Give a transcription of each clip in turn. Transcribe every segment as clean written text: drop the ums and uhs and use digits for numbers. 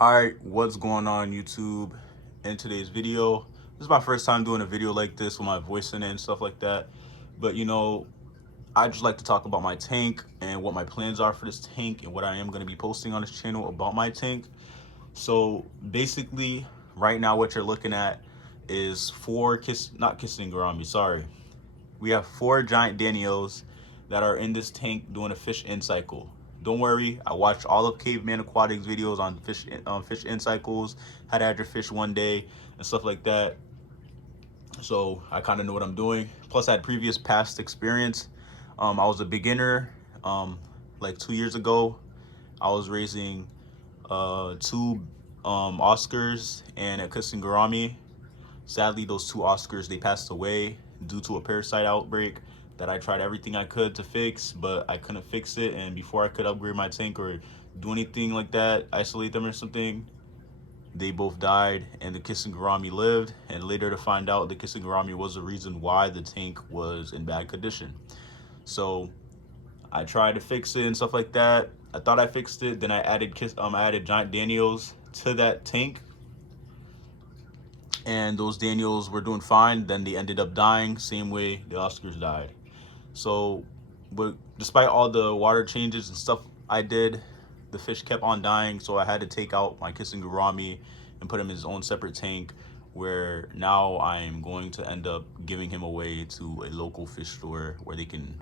All right, what's going on YouTube? In today's video, this is my first time doing a video like this with my voice in it and stuff like that. But I just like to talk about my tank and what my plans are for this tank and what I am going to be posting on this channel about my tank. So basically, right now what you're looking at is not kissing Garami, sorry. We have 4 giant Danios that are in this tank doing a fish in cycle. Don't worry, I watched all of Caveman Aquatics videos on fish in cycles, how to add your fish one day and stuff like that. So I kind of know what I'm doing. Plus, I had previous past experience. I was a beginner. Like 2 years ago, I was raising two Oscars and a kissing Garami. Sadly, those 2 Oscars, they passed away due to a parasite outbreak that I tried everything I could to fix, but I couldn't fix it. And before I could upgrade my tank or do anything like that, isolate them or something, they both died and the kissing Garami lived. And later to find out the kissing Garami was the reason why the tank was in bad condition. So I tried to fix it and stuff like that. I thought I fixed it. Then I added giant Daniels to that tank, and those Daniels were doing fine. Then they ended up dying, same way the Oscars died. So, but despite all the water changes and stuff I did, the fish kept on dying. So I had to take out my kissing Garami and put him in his own separate tank, where now I'm going to end up giving him away to a local fish store where they can,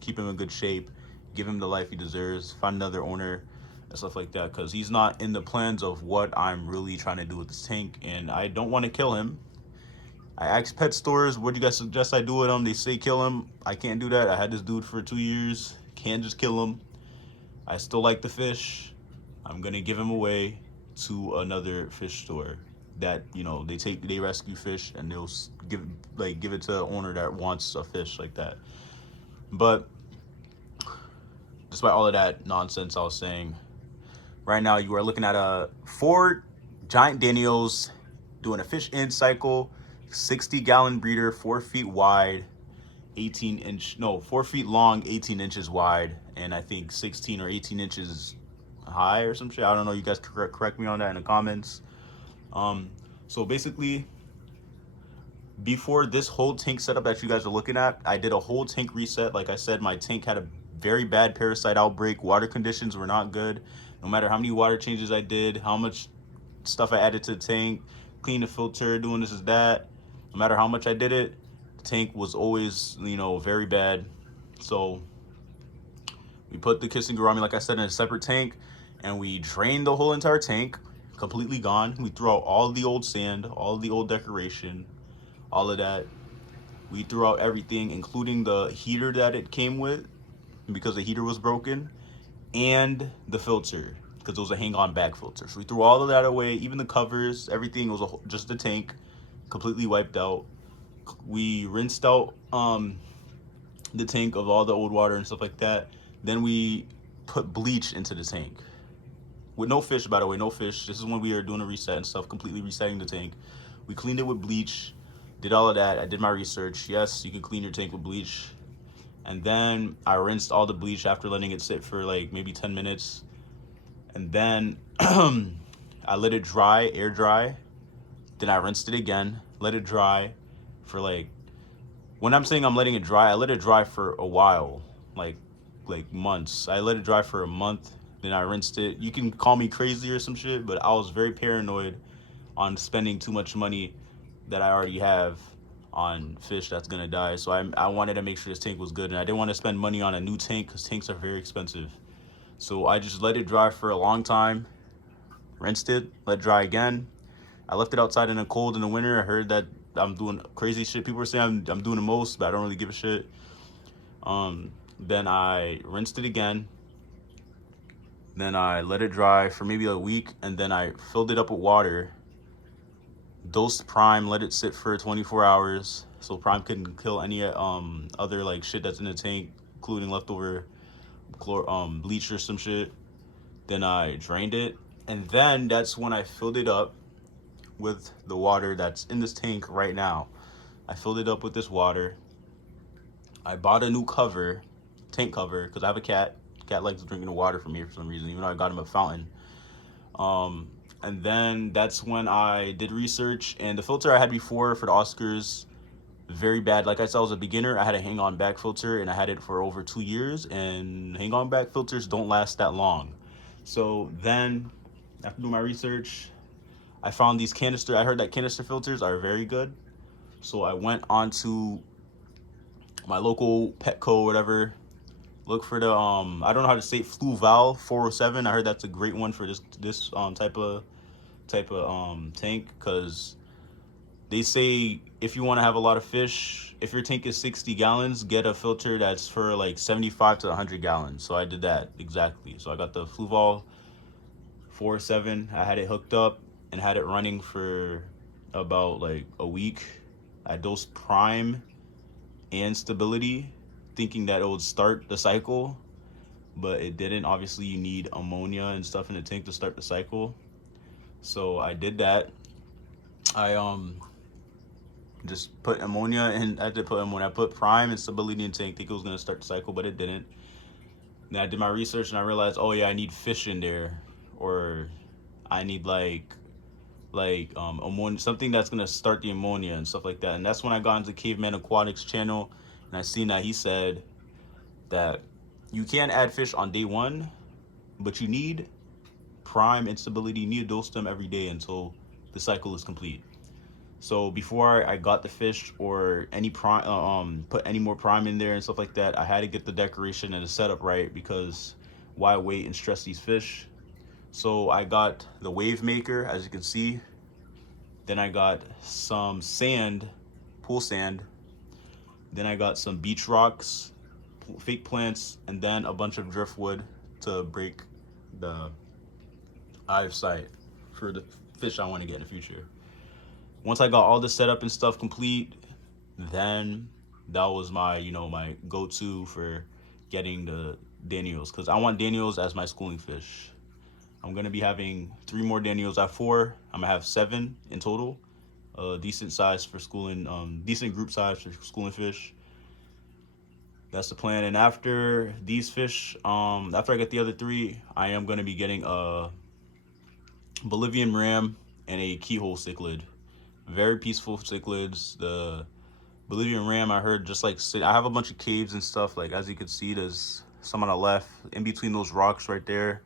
keep him in good shape, give him the life he deserves, find another owner and stuff like that, because he's not in the plans of what I'm really trying to do with this tank, and I don't want to kill him. I asked pet stores, what do you guys suggest I do with him? They say kill him. I can't do that. I had this dude for 2 years. Can't just kill him. I still like the fish. I'm gonna give him away to another fish store that they rescue fish, and they'll give it to an owner that wants a fish like that. But despite all of that nonsense I was saying, right now you are looking at 4 giant Danios doing a fish in cycle, 60-gallon breeder, 4 feet wide, 4 feet long, 18 inches wide, and I think 16 or 18 inches high or some shit. I don't know. You guys correct me on that in the comments. So basically, before this whole tank setup that you guys are looking at, I did a whole tank reset. Like I said, my tank had a very bad parasite outbreak. Water conditions were not good. No matter how many water changes I did, how much stuff I added to the tank, clean the filter, doing this is that, no matter how much I did it, the tank was always, very bad. So we put the kissing Garami, like I said, in a separate tank, and we drained the whole entire tank, completely gone. We threw out all the old sand, all the old decoration, all of that. We threw out everything, including the heater that it came with, because the heater was broken, and the filter, because it was a hang-on bag filter. So we threw all of that away, even the covers, everything. Was just the tank, completely wiped out. We rinsed out the tank of all the old water and stuff like that. Then we put bleach into the tank with no fish, by the way, no fish. This is when we are doing a reset and stuff, completely resetting the tank. We cleaned it with bleach, did all of that. I did my research. Yes, you can clean your tank with bleach. And then I rinsed all the bleach after letting it sit for like maybe 10 minutes. And then I let it dry, air dry. Then I rinsed it again, let it dry for like, when I'm saying I'm letting it dry, I let it dry for a while, like months. I let it dry for a month, then I rinsed it. You can call me crazy or some shit, but I was very paranoid on spending too much money that I already have on fish that's gonna die. So I wanted to make sure this tank was good, and I didn't want to spend money on a new tank because tanks are very expensive. So I just let it dry for a long time, rinsed it, let it dry again. I left it outside in the cold in the winter. I heard that I'm doing crazy shit. People are saying I'm doing the most, but I don't really give a shit. Then I rinsed it again. Then I let it dry for maybe a week, and then I filled it up with water. Dosed Prime, let it sit for 24 hours so Prime couldn't kill any other like shit that's in the tank, including leftover bleach or some shit. Then I drained it, and then that's when I filled it up with the water that's in this tank right now. I filled it up with this water. I bought a new cover, tank cover, because I have a cat. Cat likes drinking the water from here for some reason, even though I got him a fountain. And then that's when I did research, and the filter I had before for the Oscars, very bad. Like I said, I was a beginner. I had a hang on back filter, and I had it for over 2 years. And hang on back filters don't last that long. So then, after doing my research, I found these canister. I heard that canister filters are very good. So I went on to my local Petco, whatever. Look for the I don't know how to say it, Fluval 407. I heard that's a great one for this type of tank, because they say if you want to have a lot of fish, if your tank is 60 gallons, get a filter that's for like 75 to 100 gallons. So I did that exactly. So I got the Fluval 407. I had it hooked up and had it running for about like a week. I dosed Prime and Stability, thinking that it would start the cycle, but it didn't. Obviously, you need ammonia and stuff in the tank to start the cycle. So I did that. I just put ammonia, and I did put ammonia. I put Prime and Stability in the tank, think it was gonna start the cycle, but it didn't. Then I did my research and I realized, oh yeah, I need fish in there, or I need ammonia, something that's gonna start the ammonia and stuff like that. And that's when I got into Caveman Aquatics channel, and I seen that he said that you can add fish on day one, but you need Prime and Stability. You need to dose them every day until the cycle is complete. So before I got the fish or any prime, put any more Prime in there and stuff like that, I had to get the decoration and the setup right, because why wait and stress these fish? So I got the wave maker, as you can see. Then I got some sand, pool sand. Then I got some beach rocks, fake plants, and then a bunch of driftwood to break the eye of sight for the fish I want to get in the future. Once I got all the setup and stuff complete, then that was my, my go-to for getting the Daniels, because I want Daniels as my schooling fish. I'm gonna be having 3 more Daniels at 4. I'm gonna have 7 in total. Decent size for schooling, decent group size for schooling fish. That's the plan. And after these fish, after I get the other 3, I am gonna be getting a Bolivian ram and a keyhole cichlid. Very peaceful cichlids. The Bolivian ram, I heard, just like I have a bunch of caves and stuff. Like as you can see, there's some on the left, in between those rocks right there,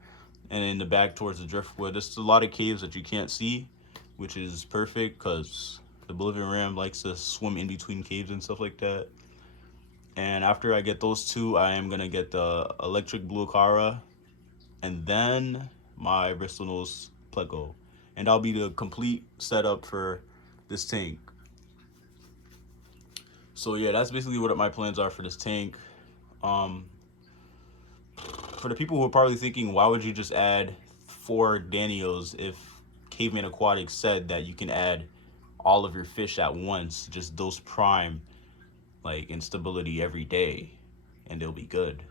and in the back towards the driftwood. There's a lot of caves that you can't see, which is perfect because the Bolivian ram likes to swim in between caves and stuff like that. And after I get those 2, I am gonna get the electric blue Acara, and then my Bristol nose pleco, and that'll be the complete setup for this tank. So yeah, that's basically what my plans are for this tank. Um, for the people who are probably thinking, why would you just add 4 Daniels if Caveman Aquatics said that you can add all of your fish at once, just dose Prime, like instability every day, and they'll be good.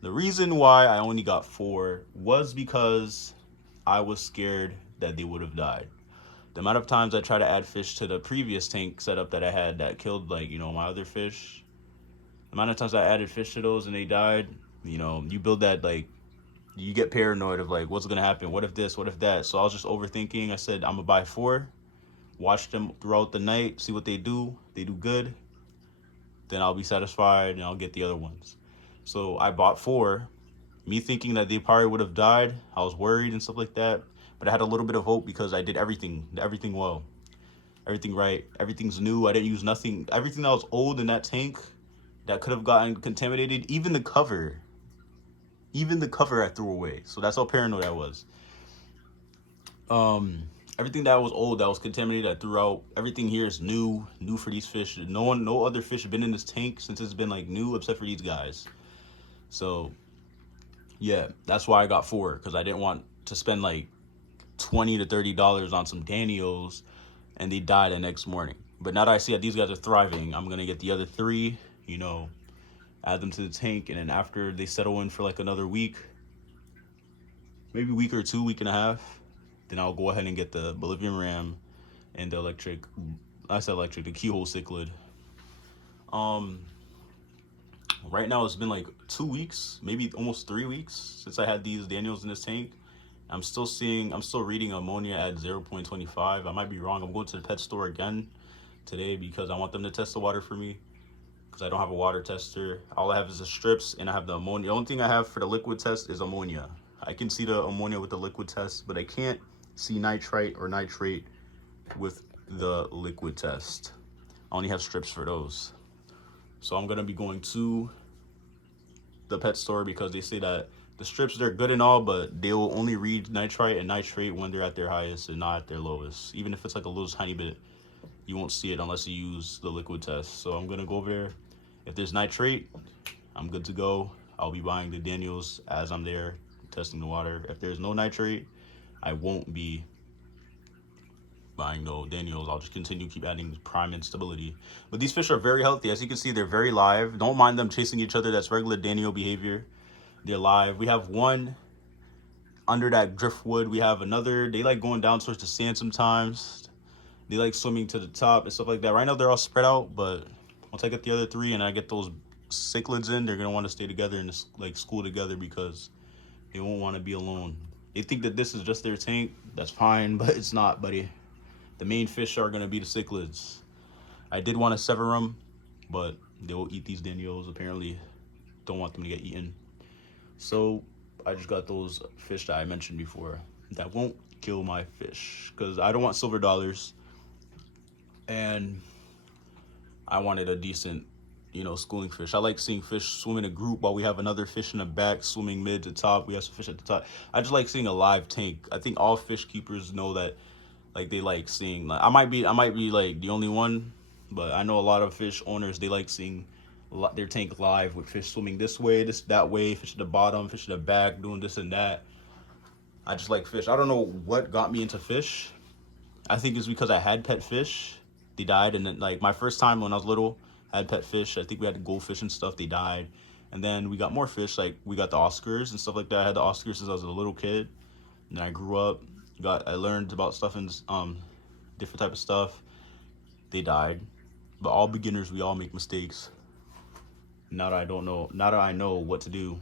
The reason why I only got 4 was because I was scared that they would have died. The amount of times I tried to add fish to the previous tank setup that I had that killed, like, my other fish, the amount of times I added fish to those and they died, you build that, like, you get paranoid of like, what's gonna happen? What if this? What if that? So I was just overthinking. I said, I'm gonna buy 4, watch them throughout the night, see what they do. They do good, then I'll be satisfied and I'll get the other ones. So I bought 4, me thinking that they probably would have died. I was worried and stuff like that, but I had a little bit of hope because I did everything well, everything right. Everything's new. I didn't use nothing. Everything that was old in that tank that could have gotten contaminated, even the cover I threw away. So that's how paranoid I was. Everything that was old, that was contaminated, I threw out. Everything here is new for these fish. No other fish have been in this tank since it's been like new, except for these guys. So yeah, that's why I got 4, because I didn't want to spend like $20 to $30 on some Daniels and they die the next morning. But now that I see that these guys are thriving, I'm gonna get the other 3, add them to the tank, and then after they settle in for like another week, maybe a week or 2, week and a half, then I'll go ahead and get the Bolivian ram and the the keyhole cichlid. Right now it's been like 2 weeks, maybe almost 3 weeks since I had these Daniels in this tank, I'm still reading ammonia at 0.25. I might be wrong. I'm going to the pet store again today because I want them to test the water for me because I don't have a water tester. All I have is the strips and I have the ammonia. The only thing I have for the liquid test is ammonia. I can see the ammonia with the liquid test, but I can't see nitrite or nitrate with the liquid test. I only have strips for those. So I'm gonna be going to the pet store because they say that the strips, they're good and all, but they will only read nitrite and nitrate when they're at their highest and not at their lowest. Even if it's like a little tiny bit, you won't see it unless you use the liquid test. So I'm gonna go over there. If there's nitrate, I'm good to go. I'll be buying the Daniels as I'm there testing the water. If there's no nitrate, I won't be buying no Daniels. I'll just keep adding prime and stability. But these fish are very healthy. As you can see, they're very live. Don't mind them chasing each other. That's regular Daniel behavior. They're live. We have one under that driftwood. We have another. They like going down towards the sand sometimes. They like swimming to the top and stuff like that. Right now they're all spread out, but once I get the other three and I get those cichlids in, they're gonna want to stay together and like school together because they won't want to be alone. They think that this is just their tank. That's fine, but it's not, buddy. The main fish are gonna be the cichlids. I did want to sever them, but they will eat these Daniels. Apparently, don't want them to get eaten. So I just got those fish that I mentioned before that won't kill my fish because I don't want silver dollars. And I wanted a decent, schooling fish. I like seeing fish swim in a group while we have another fish in the back swimming mid to top. We have some fish at the top. I just like seeing a live tank. I think all fish keepers know that, like, they like seeing. Like, I might be like the only one, but I know a lot of fish owners, they like seeing their tank live with fish swimming this way, that way, fish at the bottom, fish at the back, doing this and that. I just like fish. I don't know what got me into fish. I think it's because I had pet fish. They died, and then like my first time when I was little, I had pet fish. I think we had goldfish and stuff. They died, and then we got more fish. Like we got the Oscars and stuff like that. I had the Oscars since I was a little kid, and then I grew up. I learned about stuff and different type of stuff. They died, but all beginners, we all make mistakes. Now that I know what to do,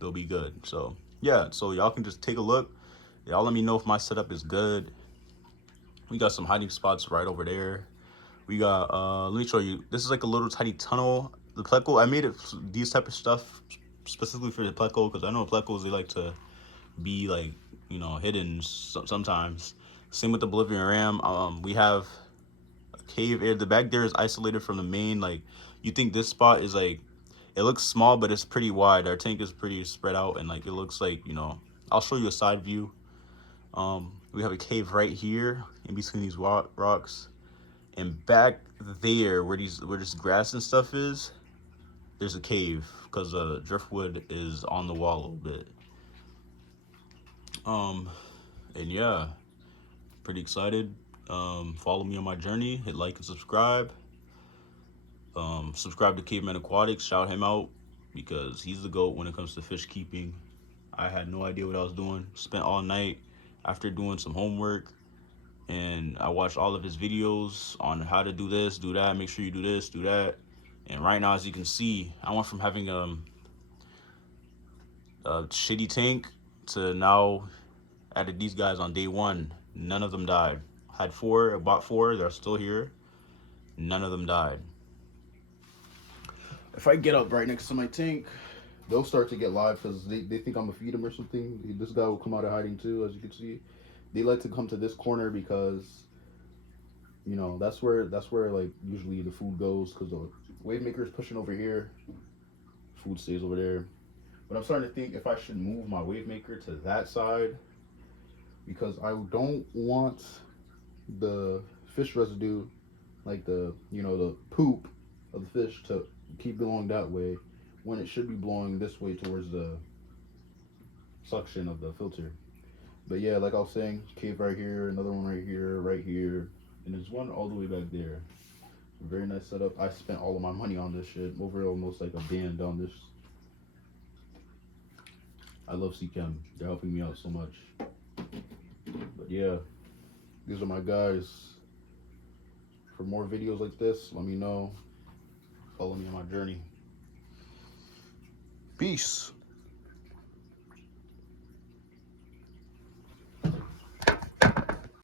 they'll be good. So yeah, so y'all can just take a look. Y'all let me know if my setup is good. We got some hiding spots right over there. We got, let me show you. This is like a little tiny tunnel. The pleco, I made it these type of stuff specifically for the pleco because I know plecos, they like to be like, hidden sometimes. Same with the Bolivian ram. We have a cave area. The back there is isolated from the main. Like, you think this spot is like, it looks small, but it's pretty wide. Our tank is pretty spread out, and like it looks like, I'll show you a side view. We have a cave right here in between these rocks, and back there where this grass and stuff is, there's a cave because driftwood is on the wall a little bit. And yeah, pretty excited. Follow me on my journey. Hit like and subscribe. Subscribe to Caveman Aquatics. Shout him out because he's the GOAT when it comes to fish keeping. I had no idea what I was doing. Spent all night after doing some homework, and I watched all of his videos on how to do this, do that, make sure you do this, do that. And right now, as you can see, I went from having a shitty tank to now added these guys on day one. None of them died. Had four, I bought four, they're still here. None of them died. If I get up right next to my tank, they'll start to get live because they think I'm gonna feed them or something. This guy will come out of hiding too, as you can see. They like to come to this corner because, that's where like usually the food goes because the wave maker is pushing over here. Food stays over there. But I'm starting to think if I should move my wave maker to that side because I don't want the fish residue, like the poop of the fish, to keep blowing that way when it should be blowing this way towards the suction of the filter. But yeah, like I was saying, cave right here, another one right here, and there's one all the way back there. Very nice setup. I spent all of my money on this shit, over almost like a band on this. I love Seachem. They're helping me out so much. But yeah, these are my guys. For more videos like this, let me know. Follow me on my journey. Peace.